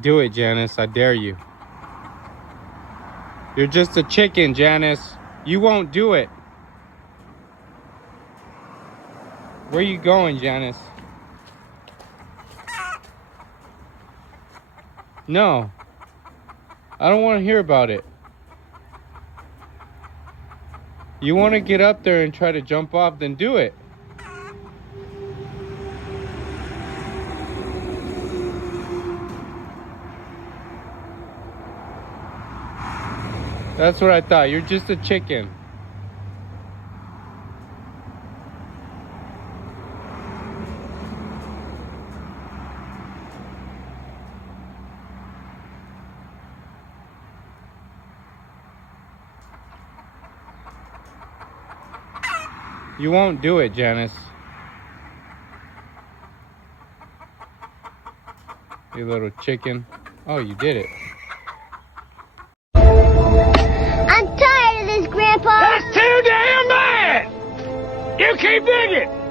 Do it, Janice. I dare you. You're just a chicken, Janice. You won't do it. Where you going, Janice? No. I don't want to hear about it. You want to get up there and try to jump off, then do it. That's what I thought. You're just a chicken. You won't do it, Janice. You little chicken. Oh, you did it. I'm tired of this, Grandpa. That's too damn bad! You keep digging!